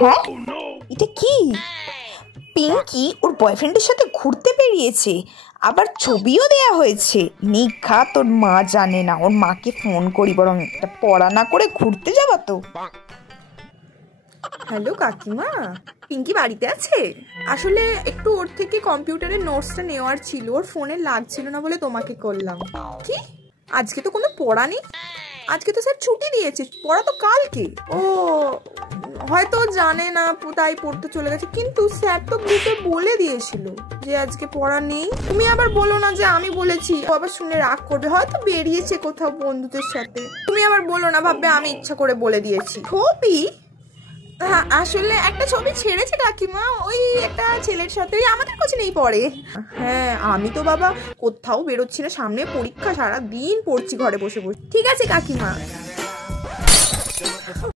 হ্যাঁ, এটা কি? পিঙ্কি ওর বয়ফ্রেন্ডের সাথে ঘুরতে বেরিয়েছে, আবার ছবিও দেয়া হয়েছে। নিঘা, তোর মা জানে না? ওর মাকে ফোন করি বরং, একটা পড়া না করে ঘুরতে যাবা তো। হ্যালো কাকিমা, পিঙ্কি বাড়িতে আছে? আসলে একটু ওর থেকে কম্পিউটারের নোটসটা নেওয়ার ছিল, ওর ফোনে লাগছিল না বলে তোমাকে করলাম। কি, আজকে তো কোনো পড়া নেই? আজকে তো স্যার ছুটি দিয়েছে, পড়া তো কালকে। ও হয়তো জানে না, তাই পড়তে চলে গেছে, কিন্তু স্যার তো গ্রুপে বলে দিয়েছিল যে আজকে পড়া নেই। তুমি আবার বলো না যে আমি বলেছি, ও আবার শুনে রাগ করবে, হয়তো বেরিয়েছে কোথাও বন্ধুদের সাথে। তুমি আবার বলো না, ভাববে আমি ইচ্ছা করে বলে দিয়েছি। ছবি? হ্যাঁ, আসলে একটা ছবি ছেড়েছে কাকিমা, ওই একটা ছেলের সাথে, আমাদের কোচিনেই পড়ে। হ্যাঁ, আমি তো বাবা কোথাও বেরোচ্ছি না, সামনে পরীক্ষা, সারা দিন পড়ছি ঘরে বসে বসে। ঠিক আছে কাকিমা।